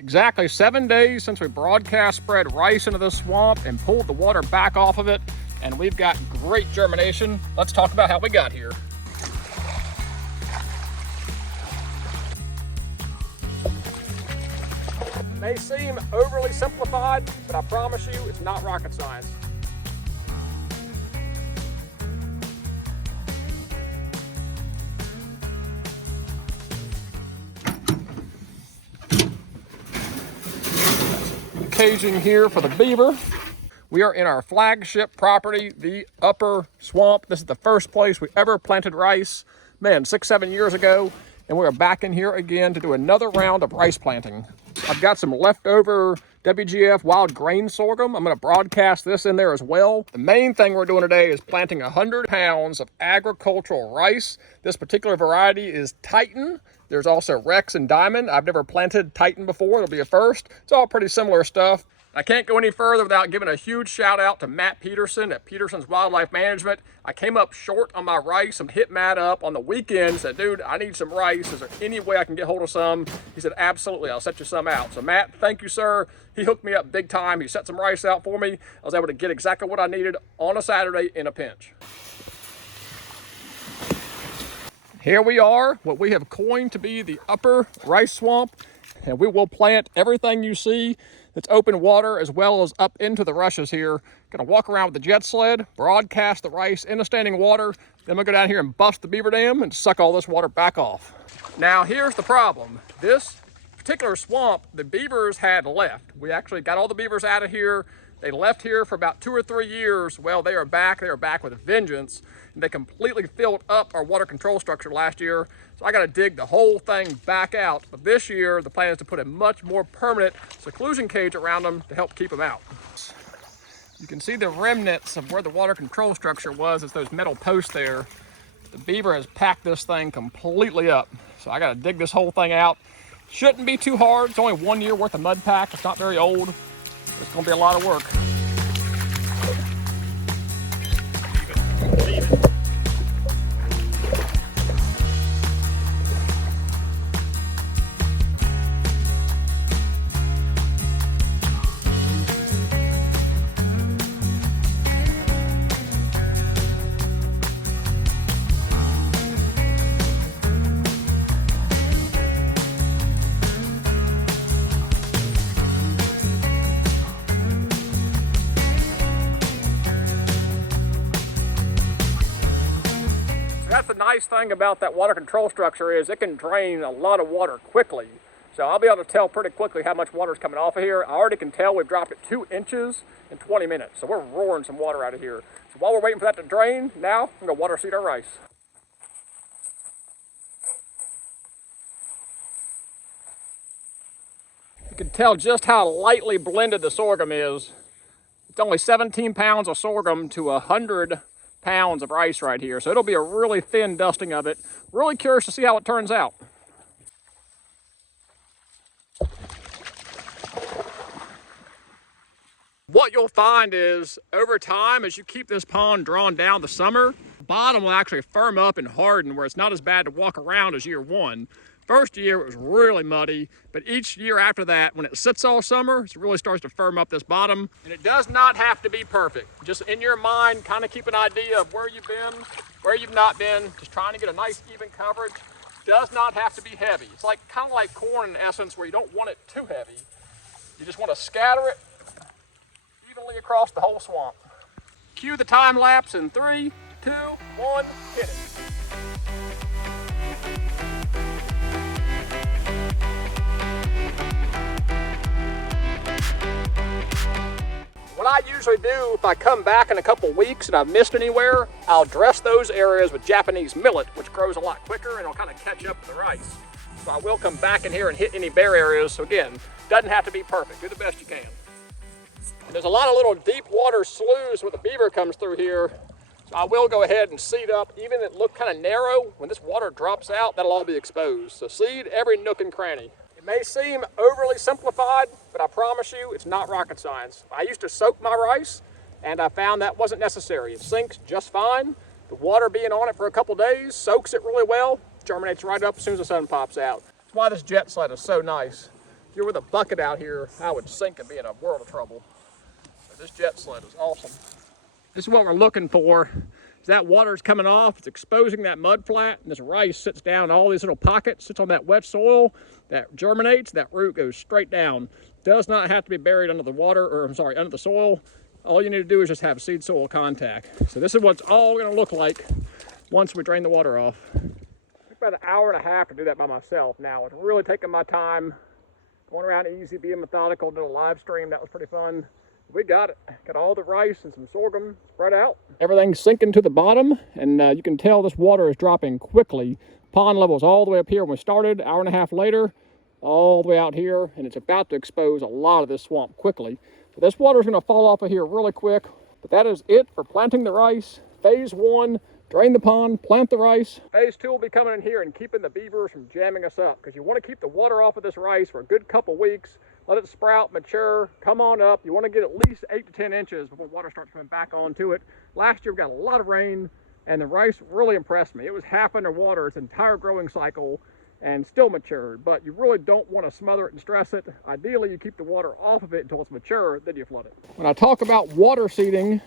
Exactly 7 days since we broadcast spread rice into the swamp and pulled the water back off of it, and we've got great germination. Let's talk about how we got here. It may seem overly simplified, but I promise you it's not rocket science. Caging here for the beaver. We are in our flagship property, the upper swamp. This is the first place we ever planted rice, man, 6-7 years ago, and we're back in here again to do another round of rice planting. I've got some leftover WGF wild grain sorghum. I'm going to broadcast this in there as well. The main thing we're doing today is planting 100 pounds of agricultural rice. This particular variety is Titan. There's also Rex and Diamond. I've never planted Titan before. It'll be a first. It's all pretty similar stuff. I can't go any further without giving a huge shout out to Matt Peterson at Peterson's Wildlife Management. I came up short on my rice and hit Matt up on the weekend, said, dude, I need some rice. Is there any way I can get hold of some? He said, absolutely, I'll set you some out. So Matt, thank you, sir. He hooked me up big time. He set some rice out for me. I was able to get exactly what I needed on a Saturday in a pinch. Here we are, what we have coined to be the upper rice swamp, and we will plant everything you see that's open water as well as up into the rushes here. Gonna walk around with the jet sled, broadcast the rice into standing water, then we'll go down here and bust the beaver dam and suck all this water back off. Now here's the problem. This particular swamp, the beavers had left. We actually got all the beavers out of here. They left here for about 2 or 3 years. Well, they are back with a vengeance. And they completely filled up our water control structure last year. So I got to dig the whole thing back out. But this year, the plan is to put a much more permanent seclusion cage around them to help keep them out. You can see the remnants of where the water control structure was. It's those metal posts there. The beaver has packed this thing completely up. So I got to dig this whole thing out. Shouldn't be too hard. It's only 1 year worth of mud pack. It's not very old. It's going to be a lot of work. That's the nice thing about that water control structure is it can drain a lot of water quickly. So I'll be able to tell pretty quickly how much water is coming off of here. I already can tell we've dropped it 2 inches in 20 minutes. So we're roaring some water out of here. So while we're waiting for that to drain, now I'm going to water seed our rice. You can tell just how lightly blended the sorghum is. It's only 17 pounds of sorghum to 100 pounds of rice right here. So it'll be a really thin dusting of it. Really curious to see how it turns out. What you'll find is over time, as you keep this pond drawn down the summer, the bottom will actually firm up and harden where it's not as bad to walk around as year one. First year it was really muddy, but each year after that, when it sits all summer, it really starts to firm up this bottom. And it does not have to be perfect. Just in your mind, kind of keep an idea of where you've been, where you've not been, just trying to get a nice even coverage. Does not have to be heavy. It's like kind of like corn in essence, where you don't want it too heavy. You just want to scatter it evenly across the whole swamp. Cue the time lapse in 3, 2, 1, hit it. What I usually do if I come back in a couple weeks and I've missed anywhere, I'll dress those areas with Japanese millet, which grows a lot quicker and it'll kind of catch up to the rice. So I will come back in here and hit any bare areas. So again, doesn't have to be perfect. Do the best you can. And there's a lot of little deep water sloughs where the beaver comes through here. So I will go ahead and seed up, even if it look kind of narrow, when this water drops out, that'll all be exposed. So seed every nook and cranny. It may seem overly simplified, but I promise you it's not rocket science. I used to soak my rice, and I found that wasn't necessary. It sinks just fine. The water being on it for a couple days soaks it really well, germinates right up as soon as the sun pops out. That's why this jet sled is so nice. If you were with a bucket out here, I would sink and be in a world of trouble. But this jet sled is awesome. This is what we're looking for. As that water's coming off, it's exposing that mud flat, and this rice sits down in all these little pockets, sits on that wet soil, that germinates, that root goes straight down. Does not have to be buried under the water, or I'm sorry, under the soil. All you need to do is just have seed soil contact. So this is what it's all gonna look like once we drain the water off. It took about an hour and a half to do that by myself. Now, it's really taking my time, going around easy, being methodical, did a live stream, that was pretty fun. We got it. Got all the rice and some sorghum spread out. Everything's sinking to the bottom, and you can tell this water is dropping quickly. Pond level's all the way up here when we started, hour and a half later, all the way out here, and it's about to expose a lot of this swamp quickly. So this water is going to fall off of here really quick, but that is it for planting the rice. Phase 1, drain the pond, plant the rice. Phase 2 will be coming in here and keeping the beavers from jamming us up, because you want to keep the water off of this rice for a good couple weeks. Let it sprout, mature, come on up. You want to get at least 8 to 10 inches before water starts coming back onto it. Last year we got a lot of rain, and the rice really impressed me. It was half underwater its entire growing cycle and still matured, but you really don't want to smother it and stress it. Ideally, you keep the water off of it until it's mature, then you flood it. When I talk about water seeding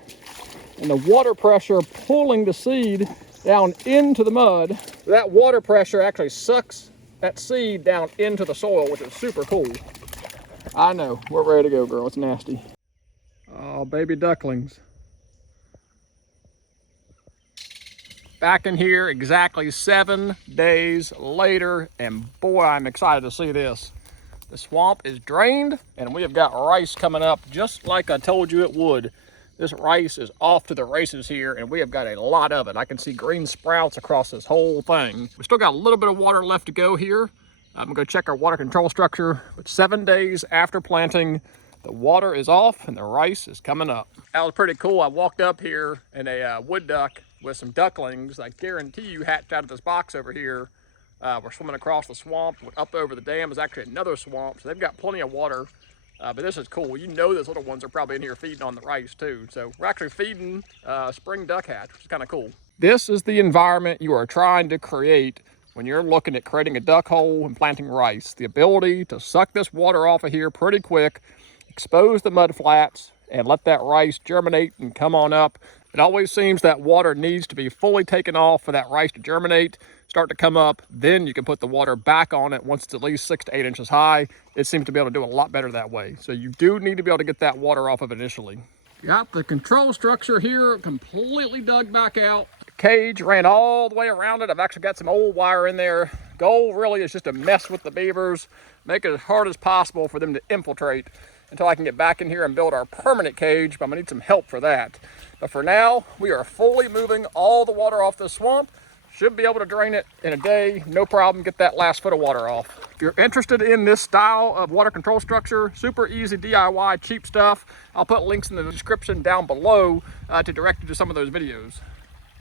and the water pressure pulling the seed down into the mud, that water pressure actually sucks that seed down into the soil, which is super cool. I know, we're ready to go, girl. It's nasty. Oh, baby ducklings. Back in here exactly 7 days later, and boy, I'm excited to see this. The swamp is drained, and we have got rice coming up just like I told you it would. This rice is off to the races here, and we have got a lot of it. I can see green sprouts across this whole thing. We still got a little bit of water left to go here. I'm gonna go check our water control structure, but 7 days after planting, the water is off and the rice is coming up. That was pretty cool. I walked up here in a wood duck with some ducklings. I guarantee you hatched out of this box over here. We're swimming across the swamp. Up over the dam is actually another swamp, so they've got plenty of water. But this is cool. You know those little ones are probably in here feeding on the rice too. So we're actually feeding spring duck hatch, which is kind of cool. This is the environment you are trying to create when you're looking at creating a duck hole and planting rice. The ability to suck this water off of here pretty quick, expose the mud flats, and let that rice germinate and come on up. It always seems that water needs to be fully taken off for that rice to germinate, start to come up, then you can put the water back on it once it's at least 6 to 8 inches high. It seems to be able to do a lot better that way. So you do need to be able to get that water off of it initially. Got the control structure here completely dug back out. Cage ran all the way around it. I've actually got some old wire in there. Goal really is just to mess with the beavers, make it as hard as possible for them to infiltrate until I can get back in here and build our permanent cage, but I'm gonna need some help for that. But for now, we are fully moving all the water off this swamp. Should be able to drain it in a day, no problem, get that last foot of water off. If you're interested in this style of water control structure, super easy DIY, cheap stuff, I'll put links in the description down below to direct you to some of those videos.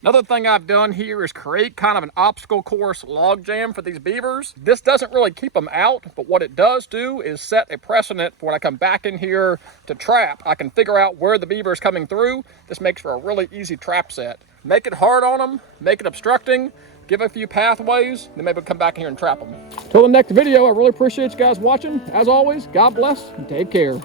Another thing I've done here is create kind of an obstacle course log jam for these beavers. This doesn't really keep them out, but what it does do is set a precedent for when I come back in here to trap. I can figure out where the beaver is coming through. This makes for a really easy trap set. Make it hard on them, make it obstructing, give a few pathways, then maybe come back in here and trap them. Till the next video, I really appreciate you guys watching. As always, God bless and take care.